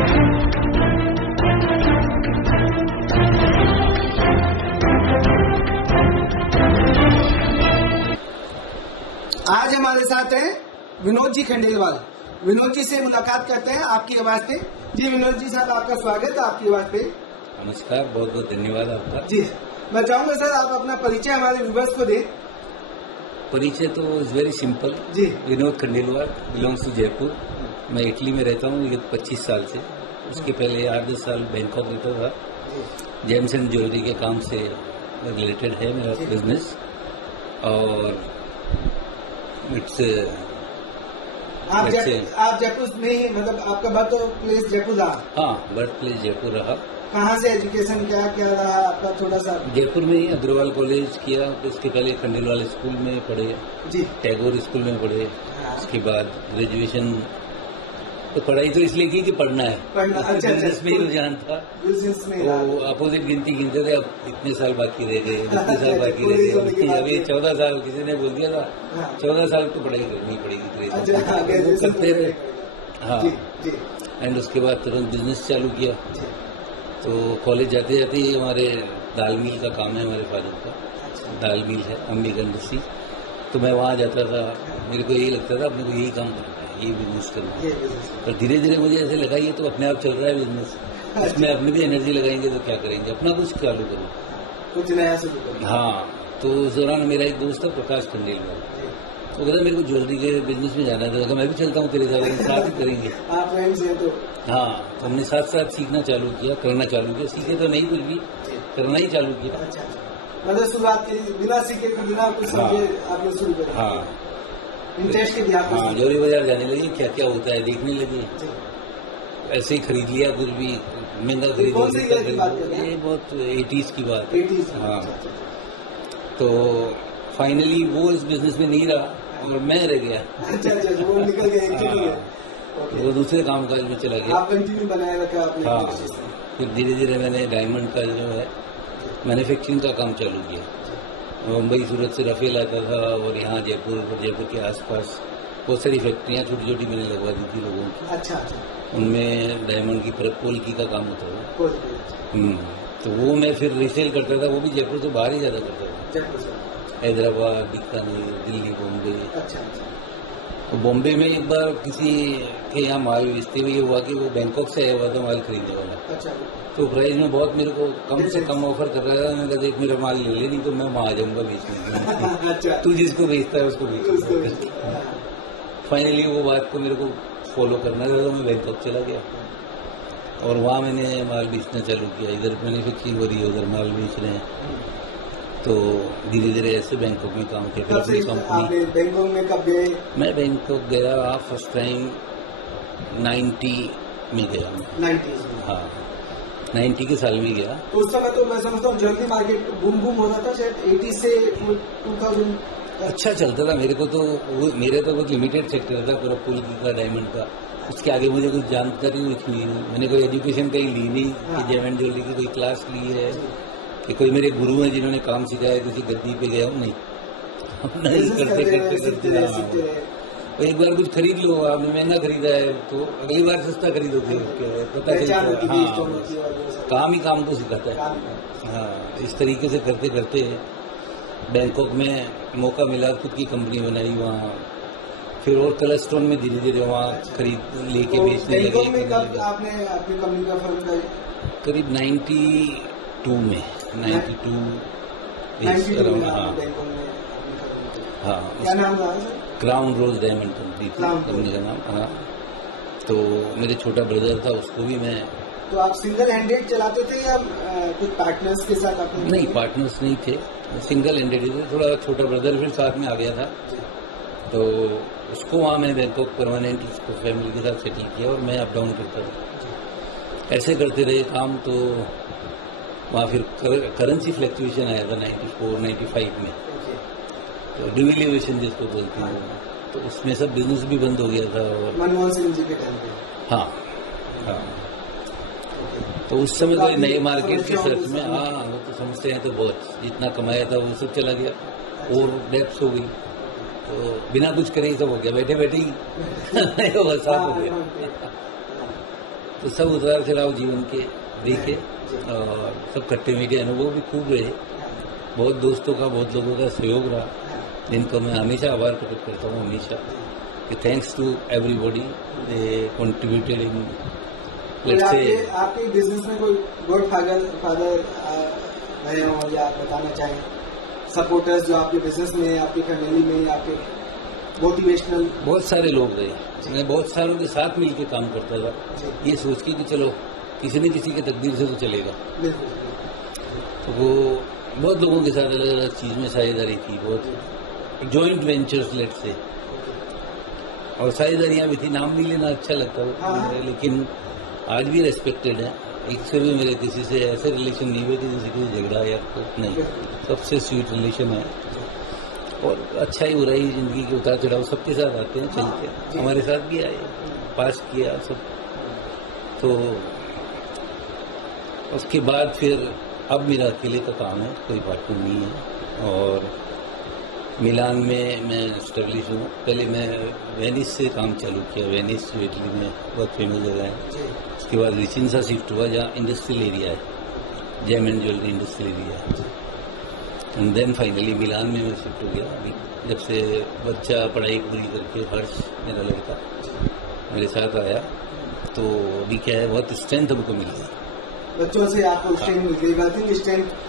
आज हमारे साथ हैं विनोद जी खंडेलवाल। विनोद जी से मुलाकात करते हैं आपकी आवाज पे। जी विनोद जी साहब, आपका स्वागत है आपकी आवाज पे। नमस्कार, बहुत बहुत धन्यवाद आपका। जी मैं चाहूंगा सर आप अपना परिचय हमारे व्यूवर्स को दें। परिचय तो is very simple ji. Vinod Khandelwal, belongs to Jaipur. मैं इटली में रहता हूँ 25 साल से। उसके पहले 8-10 साल बैंकॉक रहता था। जेम्स एंड ज्वेलरी के काम से रिलेटेड है मेरा बिजनेस। और इट्स आप जयपुर में ही, मतलब आपका बर्थ प्लेस जयपुर रहा? हाँ, बर्थ प्लेस जयपुर रहा। कहाँ से एजुकेशन क्या रहा आपका, थोड़ा सा? जयपुर में ही अग्रवाल कॉलेज किया। उसके पहले खंडेलवाल स्कूल में पढ़े जी, टैगोर स्कूल में पढ़े। उसके बाद ग्रेजुएशन तो पढ़ाई तो इसलिए की कि पढ़ना है, बिजनेस में ही रुझान था। बिजनेस में वो अपोजिट गिनती गिनते थे, अब इतने साल बाकी रह गए, इतने साल बाकी रह गए। अभी 14 साल किसी ने बोल दिया था, 14 साल तो पढ़ाई करनी पड़ेगी, वो करते रहे। हाँ, एंड उसके बाद तुरंत बिजनेस चालू किया। तो कॉलेज जाते जाते ही हमारे दाल मिल का काम है, हमारे फादर का दाल मिल है, अम्बिका इंडस्ट्री। तो मैं वहाँ जाता था, मेरे को यही लगता था अपने को यही काम करना है, यही बिजनेस करना है। पर धीरे धीरे मुझे ऐसे लगा ये तो अपने आप चल रहा है बिजनेस, इसमें अपनी भी एनर्जी लगाएंगे तो क्या करेंगे, अपना कुछ चालू करो, कुछ नया शुरू करो। हाँ, तो उस दौरान मेरा एक दोस्त था प्रकाश खंडेलवाल, वो कहता मेरे को ज्वेलरी के बिजनेस में जाना था। मैं भी चलता हूँ तेरे साथ ही करेंगे। आप वहीं से तो? हाँ, तो हमने साथ साथ सीखना चालू किया, करना चालू किया। सीखे तो नहीं कुछ भी, करना ही चालू किया। अच्छा, मतलब शुरुआत की बिना सीखे बिना कुछ समझे आपने शुरू किया? हाँ, इंटरेस्ट के दिया? हाँ, जोरी बाजार जाने लगे, क्या क्या होता है देखने लगे। ऐसे ही खरीद लिया, कुछ भी महंगा खरीद लिया। ये बहुत 80s की बात है। हाँ, तो फाइनली वो इस बिजनेस में नहीं रहा और मैं रह गया। अच्छा, वो निकल गया। वो दूसरे काम काज में चला गया। आप कंटिन्यू बनाए रखा आपने? हाँ, फिर धीरे धीरे मैंने डायमंड का जो है मैन्युफैक्चरिंग का काम चालू किया। मुंबई सूरत से रफेल आता था और यहाँ जयपुर के आसपास बहुत सारी फैक्ट्रियाँ छोटी छोटी मैंने लगवा दी थी लोगों की। अच्छा, उनमें डायमंड की पोल्की का काम होता था। तो वो मैं फिर रिसेल करता था, वो भी जयपुर से बाहर ही ज़्यादा करता था, हैदराबाद, बीकानेर, दिल्ली, बॉम्बे। अच्छा, तो बॉम्बे में एक बार किसी के यहाँ माल बेचते हुए हुआ कि वो बैंकॉक से आया हुआ था माल खरीदने वाला। अच्छा, तो प्राइस में बहुत मेरे को कम से कम ऑफर कर रहा था। मैंने कहा देख मेरा माल ले ले, नहीं तो मैं वहाँ आ जाऊंगा बेचने। अच्छा, तू जिसको बेचता है उसको बेच। फाइनली वो बात को मेरे को फॉलो करना था, तो मैं बैंकॉक चला गया और वहाँ मैंने माल बेचना चालू किया। इधर मैन्युफैक्चरिंग हो रही है, उधर माल बेच रहे हैं। तो धीरे धीरे ऐसे बैंकॉक में काम किया। अपनी कंपनी। बैंकॉक में कब गए? मैं बैंकॉक गया फर्स्ट टाइम 90 में गया मैं। 90? हाँ, 90 के साल में गया। तो उस समय तो मैं समझता हूँ ज्वेलरी मार्केट बूम हो रहा था शायद 80 से 2000। अच्छा चलता था। मेरे तो बहुत लिमिटेड सेक्टर था पूरा पोल्की का, डायमंड का। उसके आगे मुझे कुछ जानकारी नहीं, मैंने कोई एजुकेशन कहीं ली नहीं कि डायमंड ज्वेलरी की कोई क्लास ली है कि कोई मेरे गुरु हैं जिन्होंने काम सिखाया, किसी गद्दी पे गया हूँ, नहीं। नहीं करते एक बार कुछ खरीद लो, आपने महंगा खरीदा है तो अगली बार सस्ता खरीदोगे, पता चलता है। हाँ, काम ही काम को सिखाता है। हाँ, इस तरीके से करते करते बैंकॉक में मौका मिला, खुद की कंपनी बनाई वहाँ। फिर और कलस्टोन में धीरे धीरे वहाँ खरीद लेके बेचने लगे। आपने अपनी कंपनी का फर्म का करीब 92 में 92 अराउंड। हाँ, क्या नाम था? क्राउन रोज डायमंड कंपनी का नाम। हाँ, तो मेरे छोटा ब्रदर था, उसको भी मैं। तो आप सिंगल हैंडेड चलाते थे या कुछ पार्टनर्स के साथ? आपने? नहीं, पार्टनर्स नहीं थे, सिंगल हैंडेड ही थे। थोड़ा छोटा ब्रदर फिर साथ में आ गया था, तो उसको वहाँ मैं बैंकॉक परमानेंट उसको फैमिली के साथ सेटल किया और मैं अप डाउन करता था। ऐसे करते रहे काम। तो वहाँ फिर करेंसी फ्लक्चुएशन आया था 94-95 में, तो डिवैल्यूएशन जिसको बोलते हैं, तो उसमें सब बिजनेस भी बंद हो गया था। और मनमोहन सिंह जी के टाइम पे? हाँ, हाँ। तो उस समय तो नए मार्केट के सर्च में, हाँ, वो तो समझते हैं, तो बहुत जितना कमाया था वो सब चला गया और डेप्थ हो गई। तो बिना कुछ करे ही सब हो गया, बैठे बैठे ही साफ हो गया। तो सब उतार चढ़ाव जीवन के देखे और सब खट्टे मीठे अनुभव भी खूब रहे। बहुत दोस्तों का, बहुत लोगों का सहयोग रहा, जिनका मैं हमेशा आभार प्रकट करता हूँ हमेशा कि thanks to everybody, they contributed in लेट्स से। आपके बिजनेस में कोई गॉड फादर रहे हो या आप बताना चाहें, सपोर्टर्स जो आपके बिजनेस में, आपकी फैमिली में, आपके मोटिवेशनल? बहुत सारे लोग रहे। मैं बहुत सारों के साथ मिलकर काम करता था, ये सोच के कि चलो किसी न किसी की तकदीर से तो चलेगा। तो वो बहुत लोगों के साथ अलग अलग चीज़ में साझेदारी की, बहुत जॉइंट वेंचर्स लेट से, और साझेदारियाँ भी थी। नाम नहीं लेना अच्छा लगता है, लेकिन आज भी रेस्पेक्टेड है। एक से भी मेरे किसी से ऐसे रिलेशन नहीं हुए कि जैसे किसी झगड़ा या कुछ नहीं, सबसे स्वीट रिलेशन है। और अच्छा ही बुराई जिंदगी के उतार चढ़ाव सबके साथ आते हैं, चलते हैं, हमारे साथ भी आए, पास किया सब। तो उसके बाद फिर अब मेरा अकेले का काम है, कोई पार्टनर नहीं है। और मिलान में मैं स्टेब्लिश हूँ। पहले मैं वेनिस से काम चालू किया, वेनिस जो इटली में बहुत फेमस जगह है। उसके बाद विचिंसा शिफ्ट हुआ, जहाँ इंडस्ट्रियल एरिया है, gem and jewellery industrial area है। एंड देन फाइनली मिलान में मैं शिफ्ट हो गया। अभी जब से बच्चा पढ़ाई पूरी करके हर्ष मेरा लड़का मेरे साथ आया, तो अभी क्या है, बहुत स्ट्रेंथ हमको मिल गई। बच्चों से आपको स्ट्रेंथ मिल गई,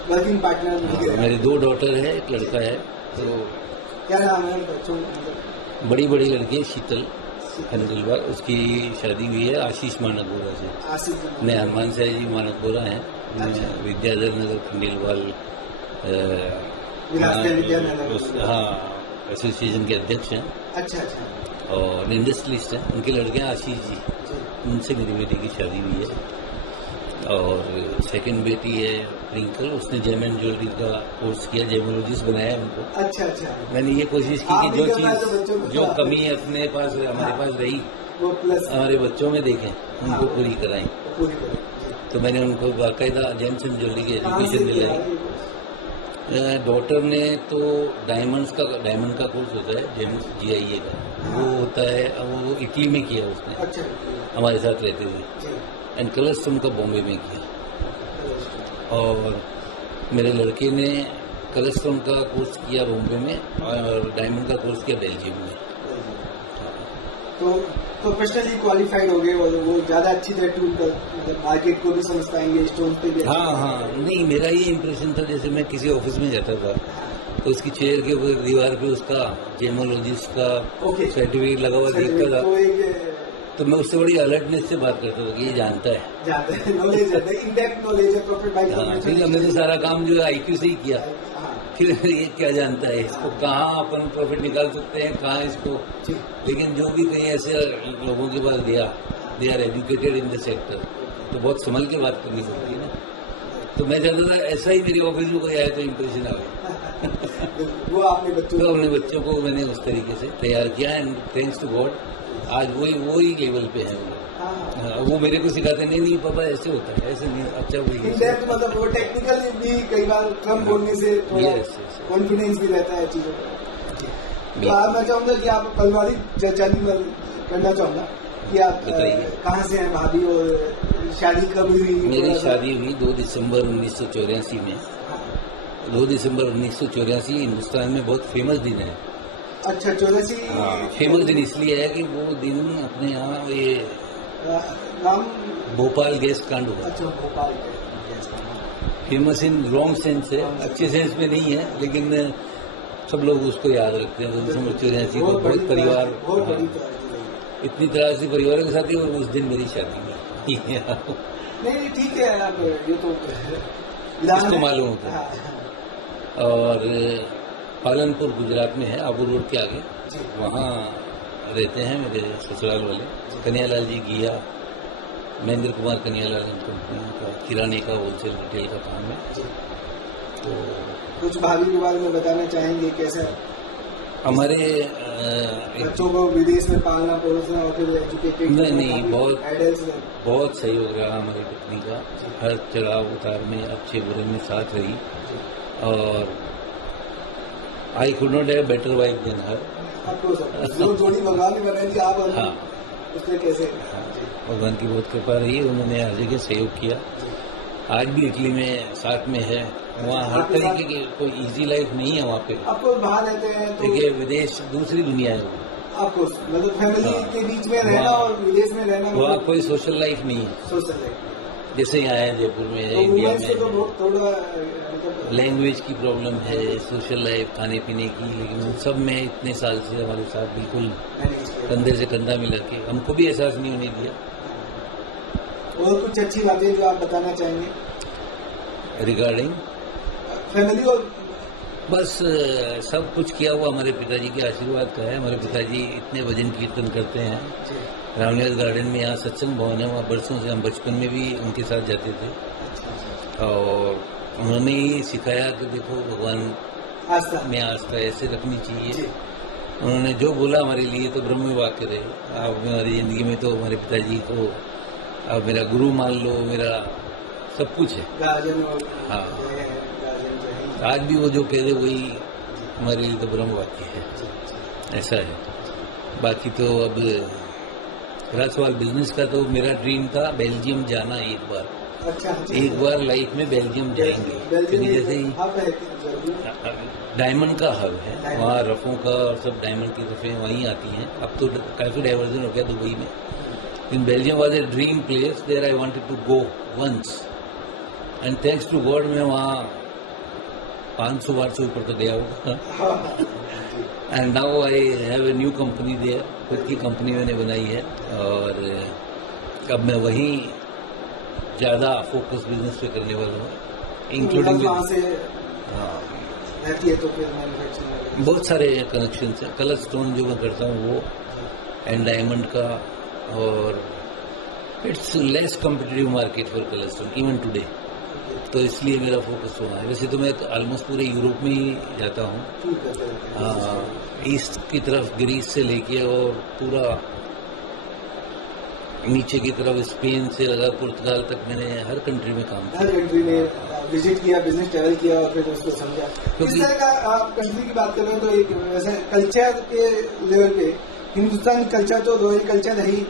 वर्किंग पार्टनर मिल गया। मेरे 2 डॉटर है, एक लड़का है। तो क्या नाम है बच्चों? बड़ी लड़की शीतल खंडेलवाल, उसकी शादी हुई है आशीष मानकपुरा से। मैं हनुमान शाह जी मानकपुरा हैं। विद्याधर नगर खंडेलवाल हाँ एसोसिएशन के अध्यक्ष हैं। अच्छा। और इंडस्ट्रियलिस्ट हैं। उनके लड़के हैं आशीष जी, उनसे मेरी बेटी की शादी हुई है। और सेकंड बेटी है ट्विंकल, उसने जेम एंड ज्वेलरी का कोर्स किया, जेमोलॉजिस्ट बनाया है उनको। अच्छा। मैंने ये कोशिश की कि जो चीज़, जो कमी अपने पास हमारे पास रही, वो प्लस हमारे बच्चों में देखें, उनको पूरी कराएं। तो मैंने उनको बाकायदा जेम्स एंड ज्वेलरी की एजुकेशन दिलाई। डॉटर ने तो डायमंड का कोर्स होता है, जेम्स GIA का, वो होता है, वो इटली में किया उसने, हमारे साथ रहते हुए। एंड कलस्टम का बॉम्बे में किया। और मेरे लड़के ने कलस्टम का कोर्स किया बॉम्बे में, और डायमंड का कोर्स किया बेल्जियम में। तो प्रोफेशनली क्वालिफाइड हो गए, वो ज़्यादा अच्छी तरह टूल कर मार्केट को भी समझ पाएंगे, स्टोन पे भी। हाँ, नहीं, मेरा ये इम्प्रेशन था, जैसे मैं किसी ऑफिस में जाता था तो उसकी चेयर के ऊपर दीवार पे उसका जेमोलॉजिस्ट का सर्टिफिकेट लगा हुआ देखता था, तो मैं उससे बड़ी अलर्टनेस से बात करता था कि ये जानता है, नॉलेज है, इन-डेप्थ नॉलेज है, प्रॉफिट बाय प्रॉफिट। ठीक है, हमने तो सारा काम जो है IQ से ही किया। फिर ये क्या जानता है, इसको कहाँ अपन प्रॉफिट निकाल सकते हैं, कहाँ इसको। लेकिन जो भी कहीं ऐसे लोगों के पास गया, they are educated in the sector, तो बहुत संभल के बात करनी पड़ती है ना। तो मैं चाहता था ऐसा ही मेरे ऑफिस में कोई आए तो इम्प्रेशन आए। वो अपने बच्चों को मैंने उस तरीके से तैयार किया। एंड थैंक्स टू गॉड आज वही लेवल पे है वो। वो मेरे को सिखाते नहीं पापा ऐसे होता है, ऐसे नहीं। अच्छा वही मतलब वो टेक्निकल भी कई बार कम बोलने से कॉन्फिडेंस भी रहता है चीजों का। तो आज मैं चाहूंगा कि आप पारिवारिक चर्चा करना चाहूंगा कि आप कहाँ से हैं भाभी, और शादी कब हुई? मेरी शादी हुई 2 दिसंबर 1984 में। 2 दिसंबर 1984 हिंदुस्तान में बहुत फेमस दिन है। अच्छा, 84। हाँ, फेमस दिन इसलिए है कि वो दिन अपने यहाँ ये नाम भोपाल गैस कांड हुआ। अच्छा, भोपाल गैस कांड। फेमस इन रॉन्ग सेंस है, अच्छे सेंस में नहीं है, लेकिन सब लोग उसको याद रखते हैं। 2 दिसंबर 84 को बहुत परिवार, इतनी तरह से परिवारों के साथ ही, और उस दिन मेरी शादी हुई। नहीं ठीक है, आप ये तो इसको मालूम होता है। और पालनपुर गुजरात में है, आबू रोड के आगे, वहाँ रहते हैं मेरे ससुराल वाले कन्हैयालाल जी गिया, महेंद्र कुमार कन्हैयालाल कंपनी का किराने का होलसेल रिटेल का काम है। तो कुछ भाभी के बारे में बताना चाहेंगे, कैसा हमारे बच्चों को विदेश में पालना पोसना और फिर एजुकेटेड? नहीं, बहुत सहयोग रहा हमारी पत्नी का, हर चढ़ाव उतार में, अच्छे बुरे में साथ रही। और I could not have better wife than her. जो जोड़ी भगवान ने बनाई थी आप। हाँ, उसमें कैसे? भगवान की बहुत कृपा रही है, उन्होंने हर जगह सहयोग किया। आज भी इटली में साथ में है, वहाँ हर तरीके की कोई इजी लाइफ नहीं है वहाँ पे। आपको बाहर रहते हैं तो देखिए विदेश दूसरी दुनिया है, आपको मतलब फैमिली हाँ। के बीच में रहना और विदेश में रहना, वहाँ कोई सोशल लाइफ नहीं है सोशल लाइफ जैसे यहाँ है जयपुर में, तो इंडिया वुमेन्स को तो में। बहुत थोड़ा मतलब लैंग्वेज की प्रॉब्लम है, सोशल लाइफ, खाने पीने की, लेकिन उन सब में इतने साल से हमारे साथ बिल्कुल मैनेज किया। कंधे से कंधा मिला के, हमको भी एहसास नहीं होने दिया। और कुछ अच्छी बातें जो आप बताना चाहेंगे रिगार्डिंग फैमिली और बस सब कुछ किया हुआ हमारे पिताजी के आशीर्वाद का है। हमारे पिताजी इतने भजन कीर्तन करते हैं। रामनिवास गार्डन में यहाँ सत्संग भवन है, वहाँ बरसों से हम बचपन में भी उनके साथ जाते थे और उन्होंने ही सिखाया कि देखो भगवान आस्था में आस्था ऐसे रखनी चाहिए। उन्होंने जो बोला हमारे लिए तो ब्रह्म वाक्य रहे। आप हमारी ज़िंदगी में तो हमारे पिताजी को आप मेरा गुरु मान लो, मेरा सब कुछ है। गार्जियन और हाँ। गार्जियन जो है आज भी वो जो कह रहे वही हमारे लिए तो ब्रह्म वाक्य है, ऐसा है। बाकी तो अब रहा सवाल बिजनेस का, तो मेरा ड्रीम था बेल्जियम जाना एक बार। अच्छा एक बार लाइफ में बेल्जियम जाएंगे, क्योंकि जैसे ही हब है डायमंड का हब है वहाँ, रफों का और सब डायमंड की रफें वहीं आती हैं। अब तो काफ़ी डाइवर्जन हो गया दुबई में। In Belgium was a dream place, there I wanted to go once and thanks to God मैं वहाँ 500 बार से ऊपर तो गया होगा। And now I have a new company there, खुद की कंपनी मैंने बनाई है और अब मैं वहीं ज़्यादा फोकस बिजनेस पे करने वाला हूँ, इंक्लूडिंग वहाँ से हाँ रहती है तो फिर मैन्युफैक्चरिंग बहुत सारे कनेक्शन हैं। कलर स्टोन जो मैं करता हूँ वो, एंड डायमंड का, और it's less competitive market for colour stone even today, तो इसलिए मेरा फोकस हुआ है। वैसे तो मैं ऑलमोस्ट पूरे यूरोप में ही जाता हूँ, हाँ, ईस्ट की तरफ ग्रीस से लेके और पूरा नीचे की तरफ स्पेन से लगा पुर्तगाल तक मैंने हर कंट्री में काम किया। हर कंट्री में विजिट किया, बिजनेस ट्रैवल किया और फिर उसको समझा। किस तरह का आप कंट्री की बात कर रहे हो तो एक वैसे कल्चर के लेवल पे हिंदुस्तान कल्चर तो रॉयल कल्चर है ही,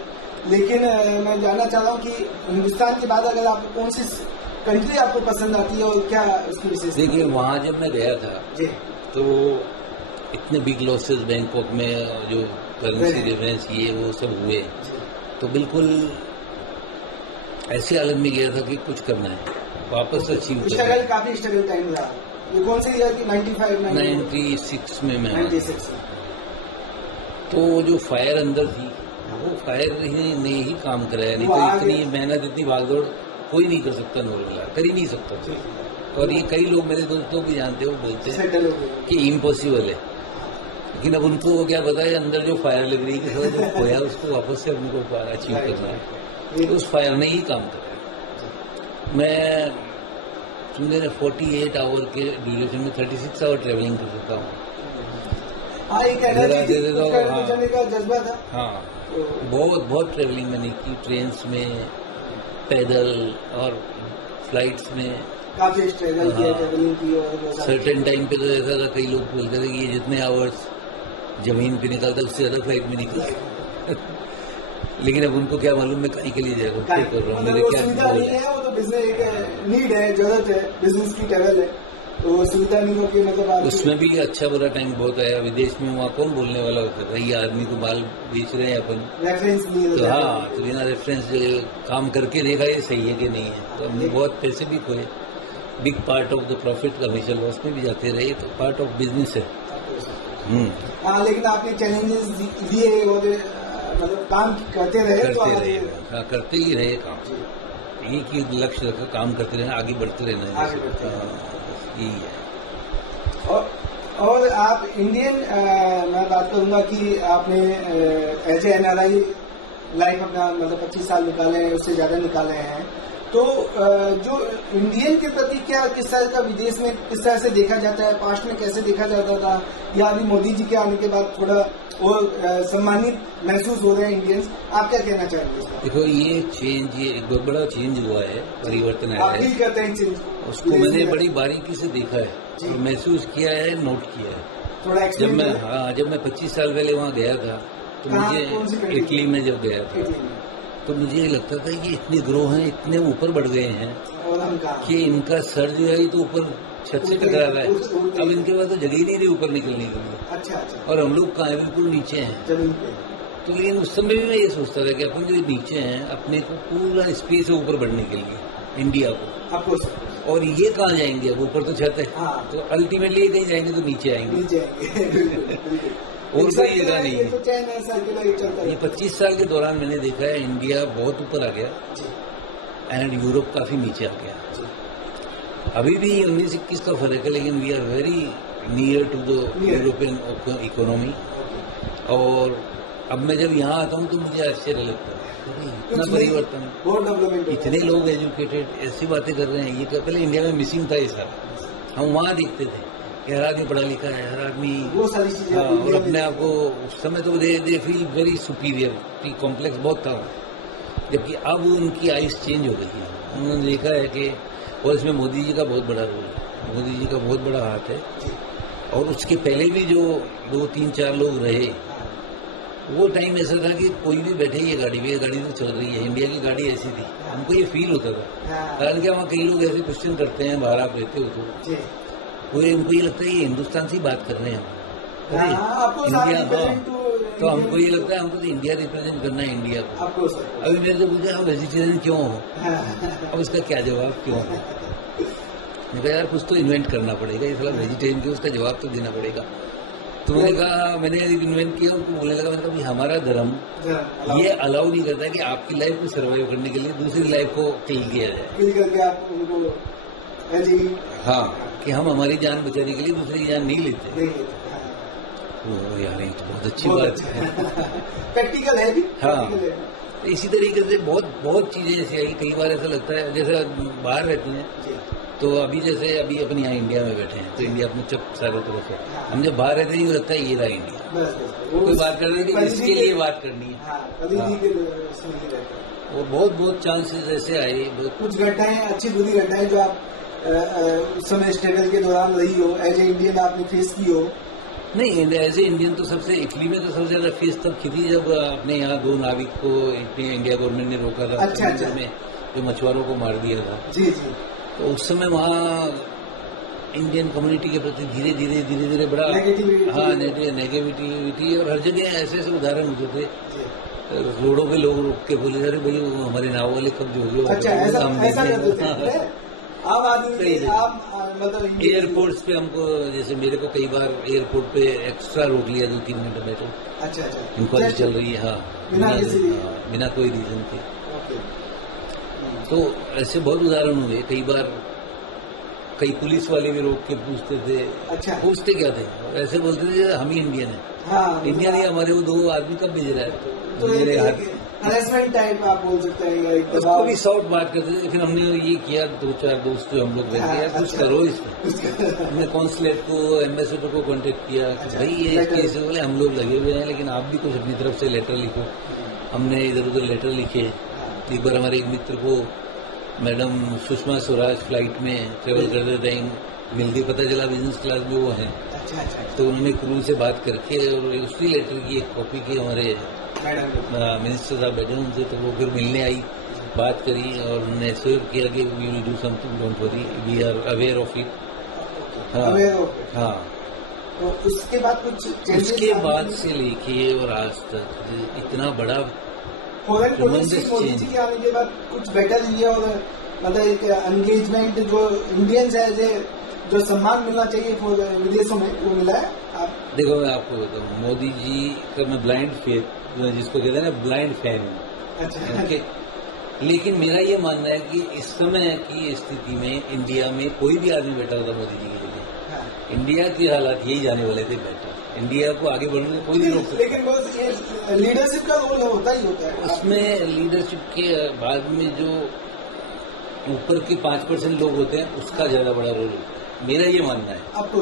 लेकिन मैं जानना चाह रहा हूँ कि हिंदुस्तान के बाद अगर आपको कौन सी कंट्री आपको पसंद आती है और क्या उसकी विशेषता? देखिए वहाँ जब मैं गया था जी तो इतने बिग लॉसेस बैंकॉक में जो करेंसी डिफरेंस ये वो सब हुए, तो बिल्कुल ऐसी हालत में गया था कि कुछ करना है, वापस अचीव करना स्ट्रगल, है। काफी स्ट्रगल टाइम रहा। ये कौन सी ईयर की? 96 में मैं 96 तो जो फायर अंदर थी वो फायर ने ही काम कराया, नहीं तो इतनी मेहनत इतनी भागदौड़ कोई नहीं कर सकता, नॉर्मल कर ही नहीं सकता था। और ये कई लोग मेरे दोस्तों भी जानते हो, बोलते हैं कि इम्पॉसिबल है, लेकिन अब उनको क्या पता है अंदर जो फायर लग रही है कि जो खोया उसको वापस से अपने को अचीव करना है, तो उस फायर ने ही काम कराया। मैं सुनने 48 आवर के ड्यूरेशन में 36 आवर ट्रेवलिंग कर सकता हूँ। हाँ, एक एनर्जी करने का जज्बा था। हाँ, बहुत ट्रेवलिंग मैंने की, ट्रेन्स में, पैदल और फ्लाइट्स में काफी स्ट्रगल किया, ट्रेवलिंग की। और सर्टेन टाइम पे तो ऐसा था, कई लोग बोलते थे कि ये जितने आवर्स जमीन पे निकलता उससे ज्यादा फ्लाइट में निकलता लेकिन अब उनको क्या मालूम मैं कहीं के लिए जाएगा, क्या कर रहा हूँ, मेरे क्या सुविधा नहीं है, वो तो बिजनेस एक नीड है, जरूरत है, बिजनेस की ट्रेवल है, तो सुविधा नहीं होती मतलब उसमें भी अच्छा बुरा टाइम बहुत आया विदेश में। वहाँ कौन बोलने वाला होता था, ये आदमी को माल बेच रहे हैं अपन, रेफरेंस नहीं तो होता। हाँ, तो बिना रेफरेंस काम करके देखा ये सही है कि नहीं है, तो हमने बहुत पैसे भी खोए। Big part of the profit हमेशा लॉस में भी जाते रहे, तो पार्ट ऑफ बिजनेस है। हाँ, लेकिन आपने चैलेंजेस दिए और मतलब काम करते रहे, हाँ, करते ही रहे काम, एक ही लक्ष्य रखा, काम करते रहना, आगे बढ़ते रहना, आगे बढ़ते रहना। यही है। और आप इंडियन, मैं बात करूंगा कि आपने एज ए NRI लाइफ अपना मतलब 25 साल निकाले हैं, उससे ज्यादा निकाले हैं, तो जो इंडियन के प्रति क्या किस तरह का विदेश में किस तरह से देखा जाता है, पास्ट में कैसे देखा जाता था, या अभी मोदी जी के आने के बाद थोड़ा और सम्मानित महसूस हो रहे हैं इंडियंस, आप क्या कहना चाहेंगे? देखो ये चेंज, ये एक बहुत बड़ा चेंज हुआ है, परिवर्तन आया है, करते हैं चेंज, उसको मैंने बड़ी बारीकी से देखा है, महसूस किया है, नोट किया है। थोड़ा जब मैं 25 साल पहले वहाँ गया था तो मुझे इटली में जब गया था तो मुझे ये लगता था कि इतने ग्रोह हैं, इतने ऊपर बढ़ गए हैं कि इनका सर जो है तो ऊपर छत से टकरा रहा है। अब इनके पास तो जगह ही नहीं रही ऊपर निकलने के लिए। अच्छा। और हम लोग कहाँ बिल्कुल नीचे हैं जमीन पे। तो लेकिन उस समय भी मैं ये सोचता था कि अपन जो नीचे हैं अपने को पूरा स्पेस है ऊपर बढ़ने के लिए, इंडिया को। और ये कहाँ जाएंगे? अब ऊपर तो छत है। हाँ। तो अल्टीमेटली कहीं जाएंगे तो नीचे आएंगे। और कोई जगह नहीं है। ये 25 साल के दौरान मैंने देखा है इंडिया बहुत ऊपर आ गया एंड यूरोप काफी नीचे आ गया। अभी भी 19-21 का फर्क है, लेकिन we are very near to the European economy. और अब मैं जब यहाँ आता हूँ तो मुझे आश्चर्य लगता है इतना परिवर्तन, बहुत डेवलपमेंट, इतने लोग एजुकेटेड, ऐसी बातें कर रहे हैं। ये पहले इंडिया में मिसिंग था ये सारा। हम वहाँ देखते थे कि हर आदमी पढ़ा लिखा है, हर आदमी वो सारी चीजें। हाँ, और अपने आप को उस समय तो they feel very superior, complex बहुत था। जबकि अब उनकी आइस चेंज हो गई है। उन्होंने देखा है कि, और इसमें मोदी जी का बहुत बड़ा रोल है, मोदी जी का बहुत बड़ा हाथ है। और उसके पहले भी जो 2-3-4 लोग रहे, वो टाइम ऐसा था कि कोई भी बैठे ये गाड़ी पे, ये गाड़ी तो चल रही है, इंडिया की गाड़ी ऐसी थी, हमको ये फील होता था। कारण क्या वहाँ कई लोग ऐसे क्वेश्चन करते हैं, बाहर आप रहते हो तो पूरे उनको ये लगता है ये हिंदुस्तान से बात कर रहे हैं हम, इंडिया। हाँ, तो हमको ये लगता है हमको तो इंडिया रिप्रेजेंट करना है, इंडिया को। अभी मेरे से पूछा आप वेजिटेरियन क्यों हो? अब इसका क्या जवाब, क्यों हो? मैंने कहा यार कुछ तो इन्वेंट करना पड़ेगा, ये साला वेजिटेरियन क्यों, उसका जवाब तो देना पड़ेगा। तो मैंने कहा, मैंने इन्वेंट किया, उनको बोलने लगा, मैंने कहा हमारा धर्म ये अलाउ नहीं करता है कि आपकी लाइफ को सर्वाइव करने के लिए दूसरी लाइफ को किल किया जाए। हाँ, कि हम हमारी जान बचाने के लिए दूसरी की जान नहीं लेते। वो यार ये तो बहुत अच्छी बात है, प्रैक्टिकल है भी। हाँ, इसी तरीके से बहुत चीजें ऐसी आई। कई बार ऐसा लगता है जैसे बाहर रहते हैं तो अभी जैसे अभी अपन यहाँ इंडिया में बैठे हैं तो इंडिया अपने चुप चारों तरफ है। हम जब बाहर रहते हैं तो लगता है ये रहा इंडिया, कोई बात कर रहे हैं इसके लिए बात करनी है। और बहुत चांसेस ऐसे आए, कुछ घटनाएं, अच्छी बुरी घटनाएं जो आप उस समय स्ट्रगल के दौरान रही हो, एज ए इंडियन आपने फेस की हो। नहीं, एज ए इंडियन तो सबसे, इटली में तो सबसे ज्यादा फेस तब की थी जब अपने यहाँ 2 नाविक को इंडिया गवर्नमेंट ने रोका था। अच्छा। में जो मछुआरों को मार दिया था। जी। तो उस समय वहाँ इंडियन कम्युनिटी के प्रति धीरे धीरे बड़ा नेगेटिविटी, और हर जगह ऐसे उदाहरण होते थे। रोडों पे लोग रुक के बोले, अरे भाई वो हमारे नाव वाले कब जो हो गए। मतलब एयरपोर्ट्स पे हमको, जैसे मेरे को कई बार एयरपोर्ट पे एक्स्ट्रा रोक लिया 2-3 घंटे बैठो। अच्छा। इंक्वायरी चल रही है। हाँ, बिना कोई रीजन के। तो ऐसे बहुत उदाहरण हुए। कई बार कई पुलिस वाले भी रोक के पूछते थे। अच्छा। पूछते क्या थे? ऐसे बोलते थे हम ही इंडियन है। हाँ, इंडियन ही हमारे वो 2 आदमी कब भेज रहा है? तो मेरे हाथ हरेसमेंट टाइप आप बोल सकते हैं। उसको भी सॉफ्ट बात करते थे, लेकिन हमने ये किया 2-4 दोस्त जो हम लोग बैठ गए, कुछ करो इसमें। हमने कॉन्सुलेट को, एम्बेसडर को कांटेक्ट किया कि भाई ये केस बोले हम लोग लगे हुए हैं, लेकिन आप भी कुछ अपनी तरफ से लेटर लिखो। हमने इधर उधर लेटर लिखे। एक बार हमारे एक मित्र को मैडम सुषमा स्वराज फ्लाइट में ट्रेवल करते टाइम मिल गई, पता चला बिजनेस क्लास में वो है। अच्छा। तो उन्होंने क्रू से बात करके और उसी लेटर की एक कॉपी की हमारे मिनिस्टर साहब बैठे उनसे, तो वो फिर मिलने आई, बात करी और उन्होंने एश्योर किया कि we will do something, don't worry, we are aware of it. हाँ। तो उसके बाद उसके बाद से लेके और आज तक इतना बड़ा फॉरेन पॉलिसी मोदी जी के आने के बाद कुछ बेटर हुई है। और मतलब एक एंगेजमेंट जो इंडियंस है, जो सम्मान मिलना चाहिए विदेशों में, वो मिला है। आप देखो, मैं आपको बताऊँ, मोदी जी का मैं ब्लाइंड फेथ, जिसको कहते हैं ना ब्लाइंड फैन हूँ। अच्छा। ओके, लेकिन मेरा ये मानना है कि इस समय की स्थिति में इंडिया में कोई भी आदमी बैठा होता मोदी जी के लिए, इंडिया की हालात यही जाने वाले थे बेटर। इंडिया को आगे बढ़ने में कोई नहीं रोक सकता। लेकिन वो लीडरशिप का रोल होता ही होता है उसमें। लीडरशिप के बाद में जो ऊपर के 5% लोग होते हैं, उसका ज्यादा बड़ा रोल होता है, मेरा ये मानना है। अब तो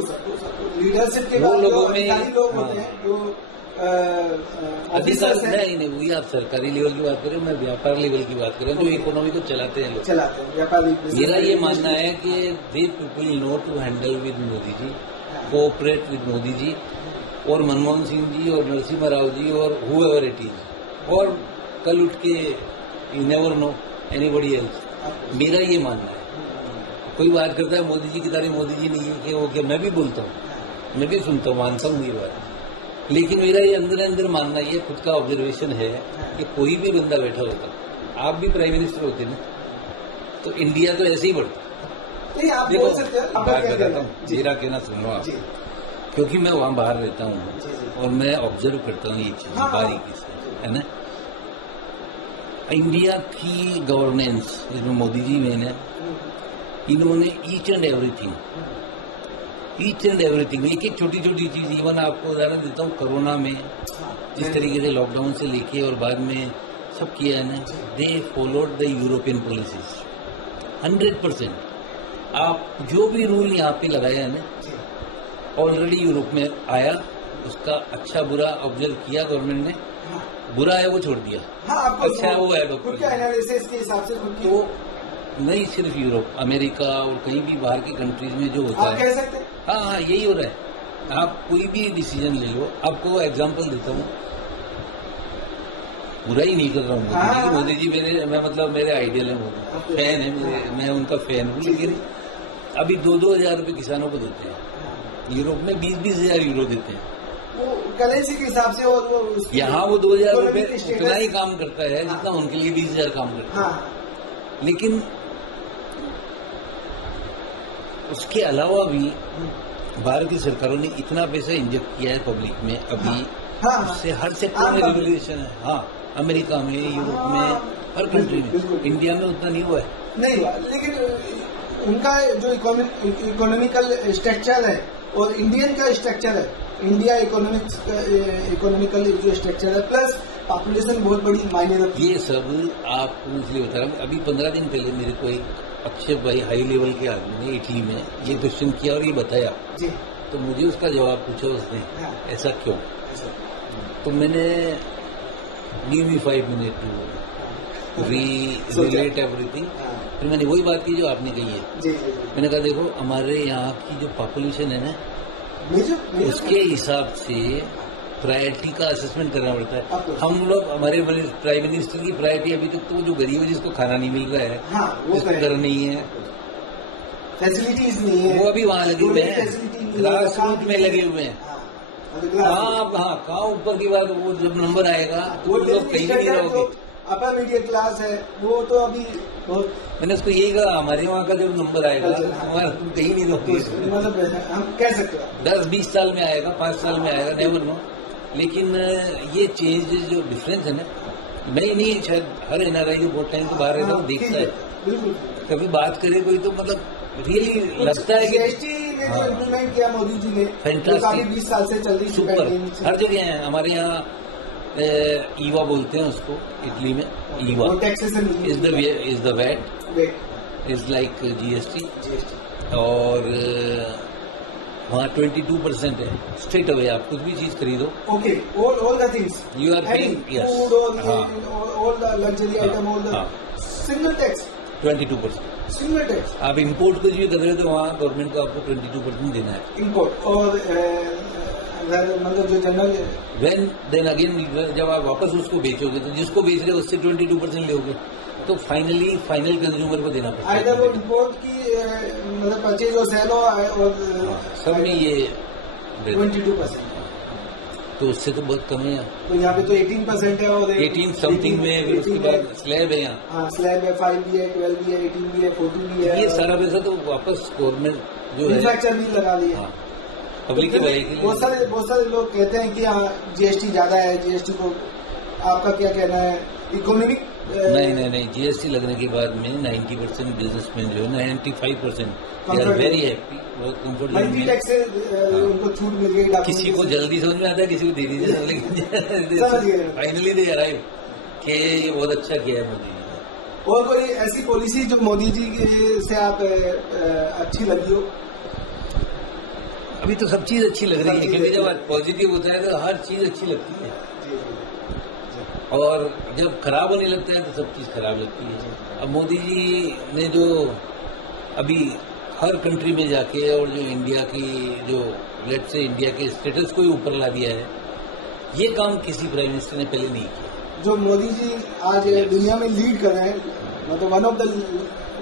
लीडरशिप के वो लोगों में लोग होते हैं जो अधिकार नहीं, वही आप सरकारी लेवल की बात करें, मैं व्यापार लेवल की बात करें, जो इकोनॉमी को चलाते हैं लोग, व्यापारी। मेरा ये मानना है कि they people know to handle with Modi ji, cooperate with Modi ji, और मनमोहन सिंह जी और नरसिम्हा राव जी और whoever it is, और कल उठ के you never know anybody else. मेरा ये मानना है। कोई बात करता है मोदी जी की तरह, मोदी जी नहीं है कि वो क्या, मैं भी बोलता हूँ, मैं भी सुनता हूँ, मानता हूँ ये बात, लेकिन मेरा ये अंदर अंदर मानना ये खुद का ऑब्जर्वेशन है कि कोई भी बंदा बैठा होता, आप भी प्राइम मिनिस्टर होते ना, तो इंडिया तो ऐसे ही बढ़ता। नहीं, आप देखो बोल सकते हैं, आप बात क्या बताता कहते हूँ, हैं? जी, मेरा कहना सुनो आप, जी, क्योंकि मैं वहाँ बाहर रहता हूँ जी, जी। और मैं ऑब्जर्व करता हूँ ये चीज हाँ, हाँ। बारीकी से, है ना। इंडिया की गवर्नेंस जिसमें मोदी जी में है, इन्होंने ईच एंड एवरीथिंग, एक एक छोटी छोटी चीज, इवन आपको उदाहरण देता हूँ, कोरोना में जिस तरीके से लॉकडाउन से लेके और बाद में सब किया है ना, they followed the European policies 100%। आप जो भी रूल यहाँ पे लगाया है ना, ऑलरेडी यूरोप में आया, उसका अच्छा बुरा ऑब्जर्व किया गवर्नमेंट ने, बुरा है वो छोड़ दिया, हाँ, आपको अच्छा है वो ऐड खुद का एनालिसिस के हिसाब से खुद की तो नहीं सिर्फ यूरोप, अमेरिका और कहीं भी बाहर की कंट्रीज में जो होता आप है, कह सकते हैं। हाँ यही हो रहा है। आप कोई भी डिसीजन ले लो, आपको एग्जांपल देता हूँ, बुरा ही नहीं कर रहा हूँ मोदी जी मेरे, मैं मतलब मेरे आइडियल है, मोदी फैन है मेरे, मैं उनका फैन हूँ, लेकिन अभी 2-2 हजार रुपये किसानों को देते हैं, यूरोप में 20-20 हजार यूरो देते हैं, वो करेंसी के हिसाब से, और वो यहाँ वो 2000 रुपये इकोनॉमिक उतना ही काम करता है जितना उनके लिए 20 हजार काम करता है। हाँ, लेकिन उसके अलावा भी भारत की सरकारों ने इतना पैसा इंजेक्ट किया है पब्लिक में अभी, हाँ, उससे हर सेक्टर में रेगुलेशन है। हाँ, अमेरिका में, यूरोप में, हर कंट्री में, इंडिया में उतना नहीं हुआ है। नहीं हुआ, लेकिन उनका जो इकोनॉमिकल स्ट्रक्चर है और इंडियन का स्ट्रक्चर है, इंडिया इकोनॉमिकल जो स्ट्रक्चर है प्लस पॉपुलेशन बहुत बड़ी मायने रखती है। ये सब आपको इसलिए बता रहा हूँ। अभी 15 दिन पहले मेरे को एक अक्षय भाई हाई लेवल के आदमी ने इटली में ये क्वेश्चन किया और ये बताया, जी, तो मुझे उसका जवाब पूछा उसने, हाँ, ऐसा क्यों? तो मैंने give me 5 minute to relate everything. फिर मैंने वही बात की जो आपने कही है। जी, जी, मैंने कहा देखो हमारे यहाँ की जो पॉपुलेशन है ना, उसके हिसाब से प्रायोरिटी का असेसमेंट करना पड़ता है। हम लोग, हमारे प्राइम मिनिस्टर की प्रायोरिटी अभी तक तो जो गरीब है जिसको खाना नहीं मिल रहा है, हाँ, जिसको घर नहीं है, फैसिलिटीज नहीं है, वो अभी वहाँ लगे हुए हैं, ग्रास रूट में लगे हुए हैं। कहाँ ऊपर की बात, वो जब नंबर आएगा तो वो लोग कहीं नहीं रहोगे। अपर मिडिल क्लास है वो तो अभी बहुत, मैंने उसको यही कहा, हमारे वहाँ का जब नंबर आएगा हमारा कहीं नहीं रहोगे, मतलब हम कह सकते हैं 10-20 साल में आएगा, 5 साल में आएगा, नेवर नो। लेकिन ये चेंज जो डिफरेंस है ना, मैं नहीं, शायद हर एनआरआई जो बहुत टाइम के बाहर रहता है वो देखता है, बिल्कुल। कभी बात करे कोई तो मतलब रियली लगता है कि जीएसटी ने जो इम्प्लीमेंट किया मोदी जी ने, फैंटास्टिक, 20 साल से चल रही सुपर, हर जगह है। हमारे यहाँ ईवा बोलते हैं उसको, इटली में IVA is the VAT is like GST, और वहाँ 22% है स्ट्रेट अवे, आप कुछ भी चीज खरीदो, okay, all the things you are paying, yes, all the luxury item, all the single tax 22%, single tax. आप इम्पोर्ट कुछ भी कर रहे हो तो वहाँ गवर्नमेंट को आपको 22% देना है इम्पोर्ट, और मतलब जो जनरल वेन देन अगेन जब आप वापस उसको बेचोगे तो जिसको बेच रहे हो उससे 22% लोगे, तो फाइनली फाइनल कंज्यूमर को देना पड़ता है। वो इम्पोर्ट की मतलब परचेज और सेल और सब में ये 22%, तो उससे तो बहुत कम है यहाँ। तो यहाँ पे तो 18% है, और 18 समथिंग में, फिर उसके बाद स्लैब है यहाँ। हाँ, स्लैब है, 5 भी है, 12 भी है, 18 भी है, 14 भी है। ये सारा पैसा तो वापस गवर्नमेंट जो है इंफ्रास्ट्रक्चर भी लगा दिया, हाँ, पब्लिक की भलाई के लिए। बहुत सारे लोग कहते हैं कि हाँ जीएसटी ज्यादा है, जीएसटी को आपका क्या कहना है? इकोनॉमिक नहीं, जीएसटी लगने के बाद में 90% बिजनेसमैन जो है, 95% दे आर वेरी हैप्पी, बहुत कंफर्टेबल, टैक्स से उनको छूट मिल गई। किसी को जल्दी समझ में आता है, किसी को देरी से, लेकिन फाइनली दे अराइव कि ये बहुत अच्छा किया है मोदी जी। और कोई ऐसी पॉलिसी जो मोदी जी से आप अच्छी लगी हो? अभी तो सब चीज अच्छी लग रही है, क्योंकि जब पॉजिटिव होता है तो हर चीज अच्छी लगती है, और जब खराब होने लगता है तो सब चीज खराब लगती है। अब मोदी जी ने जो अभी हर कंट्री में जाके और जो इंडिया की जो लेट से इंडिया के स्टेटस को ही ऊपर ला दिया है, ये काम किसी प्राइम मिनिस्टर ने पहले नहीं किया। जो मोदी जी आज दुनिया में लीड कर रहे हैं, मतलब one of the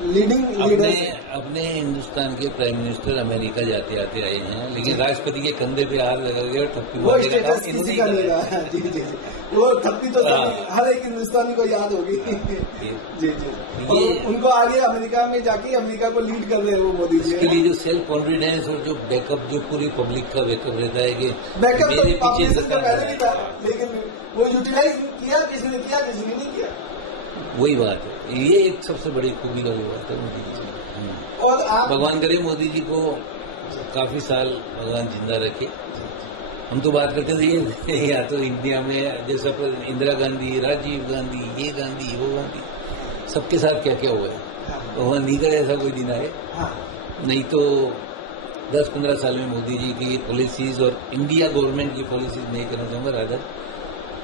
leading leaders. अपने हिंदुस्तान के प्राइम मिनिस्टर अमेरिका जाते आते आए हैं, लेकिन राष्ट्रपति के कंधे पे हाथ लगा के ठप्पी वो स्टेटस किसी का नहीं रहा। जी जी जी, वो ठप्पी तो हर एक हिंदुस्तानी को याद होगी। जी जी, और उनको आगे अमेरिका में जाके अमेरिका को लीड कर रहे हैं वो मोदी जी। इसके लिए जो सेल्फ कॉन्फिडेंस और जो बैकअप, जो पूरी पब्लिक का बैकअप रहता है कि बैकअप तो पीछे पहले भी था, लेकिन वो यूटिलाइज किया किसी ने, किया किसी ने नहीं किया। वही बात है, ये एक सबसे बड़ी खूबी वाली बात है मोदी जी की। और आप भगवान करे मोदी जी को काफी साल भगवान जिंदा रखे। हम तो बात करते थे या तो इंडिया में जैसा इंदिरा गांधी, राजीव गांधी, ये गांधी, वो गांधी, सबके साथ क्या क्या हुआ है, भगवान नहीं करे ऐसा कोई दिन आए। नहीं तो 10-15 साल में मोदी जी की पॉलिसीज और इंडिया गवर्नमेंट की पॉलिसीज नहीं करना चाहूँगा, रादर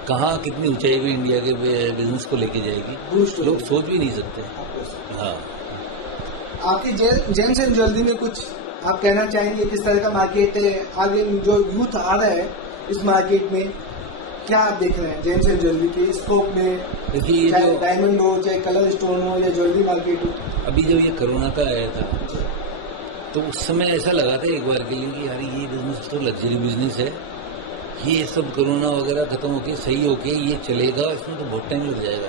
कहाँ कितनी ऊंचाई पे इंडिया के बिजनेस को लेके जाएगी, लोग सोच भी नहीं सकते। हाँ, आपकी जेम्स एंड ज्वेलरी में कुछ आप कहना चाहेंगे, किस तरह का मार्केट है, आगे जो यूथ आ रहा है इस मार्केट में, क्या आप देख रहे हैं जेम्स एंड ज्वेलरी के स्कोप में? देखिए, चाहे डायमंड हो, चाहे कलर स्टोन हो, या ज्वेलरी मार्केट हो। अभी जब ये कोरोना का आया था तो उस समय ऐसा लगा था एक बार के लिए कि यार ये बिजनेस तो लग्जरी बिजनेस है, ये सब कोरोना वगैरह खत्म होके सही होके ये चलेगा, इसमें तो बहुत टाइम लग जाएगा,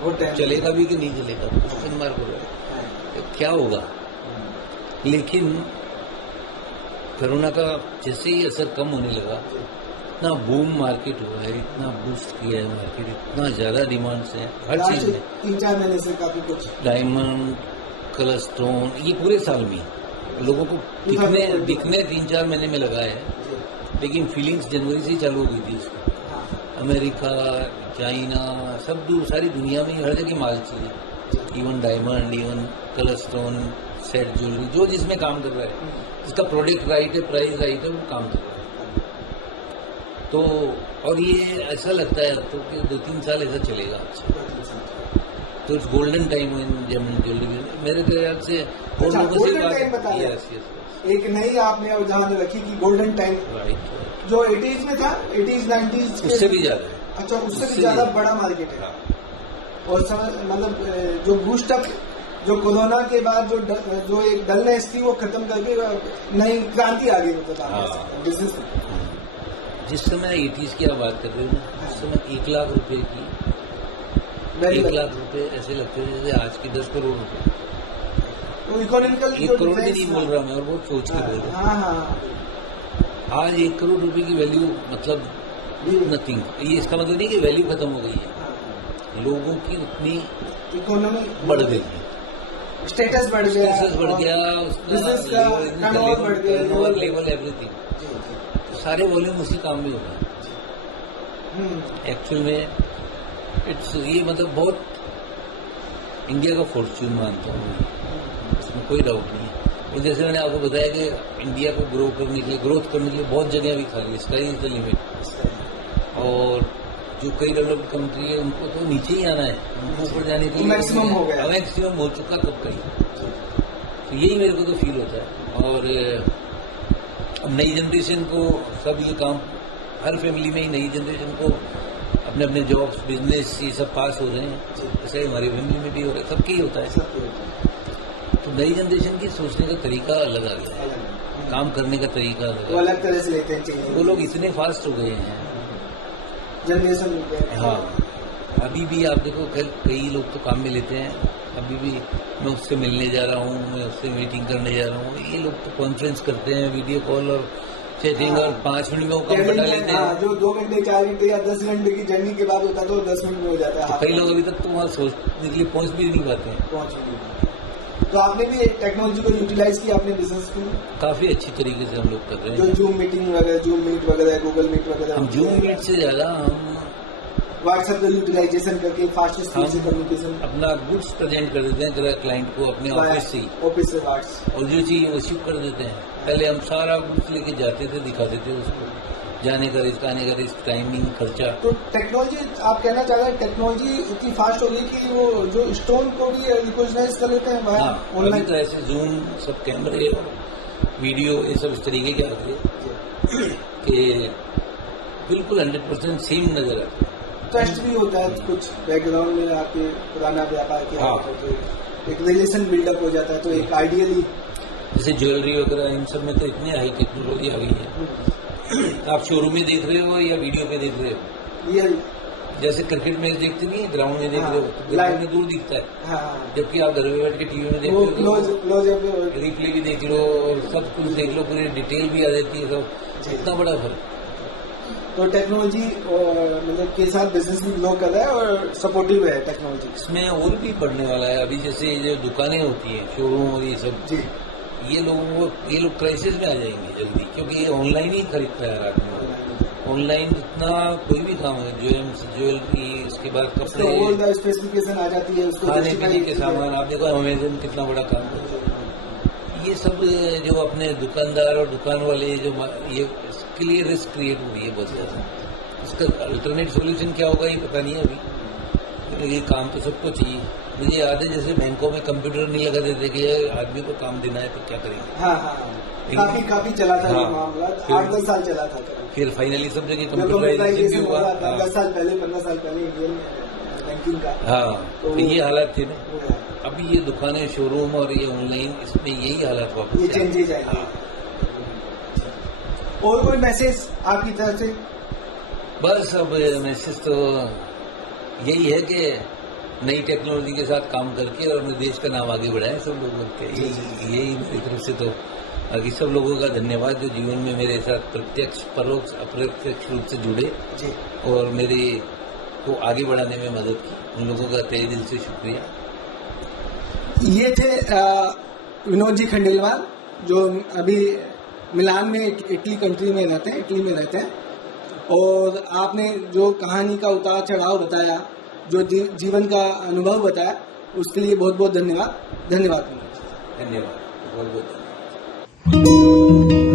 बहुत टाइम चलेगा भी कि नहीं चलेगा, क्वेश्चन मार्क हो रहा है क्या होगा। लेकिन कोरोना का जैसे ही असर कम होने लगा, इतना बूम मार्केट हुआ है, इतना बूस्ट किया है मार्केट, इतना ज्यादा डिमांड्स है हर चीज में। 3-4 महीने से काफी कुछ डायमंड, कलर स्टोन, ये पूरे साल में लोगों को दिखने 3-4 महीने में लगा है, लेकिन फीलिंग्स जनवरी से ही चालू हो गई थी इसको। अमेरिका, चाइना, सब सारी दुनिया में हर जगह माल चाहिए, even diamond, even colour stone, set jewellery, जो जिसमें काम कर रहा है, जिसका प्रोडक्ट राइट है, प्राइस राइट है, वो काम कर रहा है। तो और ये ऐसा लगता है तो कि 2-3 साल ऐसा चलेगा। तो it's golden time in James jewellery, मेरे ख्याल से और लोगों से एक नई आपने उदाहरण रखी कि गोल्डन टाइम, राइट, जो 80s में था, 80s 90s उससे भी ज्यादा। अच्छा, उससे भी ज्यादा बड़ा मार्केट है। और मतलब जो बूस्टअप, जो कोरोना के बाद जो एक डलनेस थी वो खत्म करके नई क्रांति आ गई, मतलब बिजनेस में। जिस समय 80s की आप बात कर रहे हो ना, उस समय 1 लाख रुपए की 1 लाख रुपए ऐसे लगते थे जैसे आज के 10 करोड़ रुपए। तो इकोनॉमिकल 1 करोड़ की नहीं बोल रहा मैं, और बहुत सोच के बोल रहा हूँ। आज 1 करोड़ रुपए की वैल्यू मतलब नथिंग। ये इसका मतलब नहीं कि वैल्यू खत्म हो गई है, लोगों की उतनी इकोनॉमी बढ़ गई है, स्टेटस बढ़ गया, बिजनेस का टर्नओवर बढ़ गया, लेवल एवरीथिंग, सारे वॉल्यूम उसी काम में हो रहा है। एक्चुअल में इट्स ये मतलब बहुत इंडिया का फॉर्च्यून मानता हूँ, इसमें कोई डाउट नहीं है। और जैसे मैंने आपको बताया कि इंडिया को ग्रोथ करने के लिए बहुत जगह अभी खाली, स्काई इज द लिमिट। और जो कई डेवलप्ड कंट्री है उनको तो नीचे ही आना है, उनको ऊपर जाने के लिए मैक्सिमम हो गया, मैक्सिमम हो चुका कब कहीं। तो यही मेरे को तो फील होता है। और अब नई जनरेशन को सब ये काम, हर फैमिली में ही नई जनरेशन को अपने अपने जॉब्स, बिजनेस ये सब पास हो रहे हैं, ऐसा ही हमारी फैमिली में भी हो रहा है, सबके ही होता है। तो नई जनरेशन की सोचने का तरीका अलग आ गया है, काम करने का तरीका अलग तरह से लेते हैं। वो लोग इतने फास्ट हो गए हैं जनरेशन। हाँ, अभी भी आप देखो कई लोग तो काम में लेते हैं, अभी भी मैं उससे मिलने जा रहा हूँ, मैं उससे मीटिंग करने जा रहा हूँ, ये लोग तो कॉन्फ्रेंस करते हैं, वीडियो कॉल और चैटिंग, और 5 मिनट में वो काम बता लेते हैं। जो 2 घंटे 4 घंटे या 10 घंटे की जर्नी के बाद होता है तो 10 मिनट में हो जाता है। कई लोग अभी तक तो वहाँ सोचने के लिए पहुँच भी नहीं पाते हैं। तो आपने भी टेक्नोलॉजी को यूटिलाइज किया अपने बिजनेस में? काफी अच्छी तरीके से हम लोग कर रहे हैं। जो जूम मीटिंग वगैरह, जूम मीट वगैरह, गूगल मीट वगैरह, हम जूम मीट से ज्यादा हम व्हाट्सएप का यूटिलाइजेशन करके फास्ट स्पीड से कम्युनिकेशन, अपना गुड्स प्रेजेंट कर देते हैं क्लाइंट को अपने ऑफिस से व्हाट्स, और जो चीज वो शिप कर देते हैं। पहले हम सारा गुड्स लेके जाते थे, दिखाते थे उसको, जाने का रिस्क, आने का रिस्क, टाइमिंग, खर्चा। तो टेक्नोलॉजी आप कहना चाह रहे हैं, टेक्नोलॉजी इतनी फास्ट हो गई कि वो जो स्टोन को भी रिकॉग्नाइज कर लेते हैं हाँ, ऑनलाइन। तो ऐसे जूम सब कैमरे वीडियो ये सब इस तरीके के आते हैं कि बिल्कुल 100% सेम नजर आता है। ट्रस्ट भी होता है कुछ बैकग्राउंड में आपके पुराना व्यापार किया हाँ। तो एक रिलेशन बिल्डअप हो जाता है, तो एक आइडियली जैसे ज्वेलरी वगैरह इन सब में तो इतनी हाई टेक्नोलॉजी आ गई है। आप शोरूम में देख रहे हो या वीडियो पे देख रहे हो, रियल। जैसे क्रिकेट मैच देखते नहीं है, ग्राउंड में देख रहे हो, तो ग्राउंड में दूर दिखता है, हाँ, जबकि आप घर में बैठ के टीवी में देख वो रहे हो, क्लोज रिप्ले भी देख लो और सब कुछ देख लो, पूरी डिटेल भी आ जाती है, सब इतना बड़ा फर्क। तो टेक्नोलॉजी मतलब के साथ बिजनेस भी ग्रो कर रहा है और सपोर्टिव है टेक्नोलॉजी। इसमें और भी बढ़ने वाला है। अभी जैसे जो दुकानें होती हैं, शोरूम और ये सब, जी, ये लोग क्राइसिस में आ जाएंगे जल्दी, क्योंकि ये ऑनलाइन ही खरीदता है आदमी। ऑनलाइन जितना कोई भी काम है, ज्वेलरी, उसके बाद कपड़े, स्पेसिफिकेशन आ जाती है, उसको खाने पीने के सामान, आप देखो अमेजन कितना बड़ा काम है। ये सब जो अपने दुकानदार और दुकान वाले जो ये इसके लिए रिस्क क्रिएट हो रही है बहुत ज़्यादा। इसका अल्टरनेट सोल्यूशन क्या होगा ये पता नहीं है अभी। ये काम तो सबको चाहिए। मुझे याद है जैसे बैंकों में कंप्यूटर नहीं लगा देते कि आदमी को काम देना है तो क्या करेंगे। हाँ हाँ, काफी चला था हाँ, मामला, 8-10 साल चला था। फिर फाइनली सब जगह कंप्यूटराइजेशन भी हुआ। 10 साल पहले 15 साल पहले इंडियन बैंकिंग का। हाँ, तो ये हालत थी ना। अभी ये दुकानें, शोरूम और ये ऑनलाइन, इसमें यही हालत वापस ये चेंजेज आएगा। हाँ। और कोई मैसेज आपकी तरफ से? बस अब मैसेज तो यही है कि नई टेक्नोलॉजी के साथ काम करके और अपने देश का नाम आगे बढ़ाएं सब लोगों के। यही मेरी तरफ से तो बाकी सब लोगों का धन्यवाद जो जीवन में मेरे साथ प्रत्यक्ष, परोक्ष, अप्रत्यक्ष रूप से जुड़े और मेरे को आगे बढ़ाने में मदद की। उन लोगों का तहे दिल से शुक्रिया। ये थे विनोद जी खंडेलवाल, जो अभी मिलान में, इटली कंट्री में रहते हैं, इटली में रहते हैं। और आपने जो कहानी का उतार चढ़ाव बताया, जो जीवन का अनुभव बताया, उसके लिए बहुत बहुत धन्यवाद। धन्यवाद। बहुत बहुत धन्यवाद।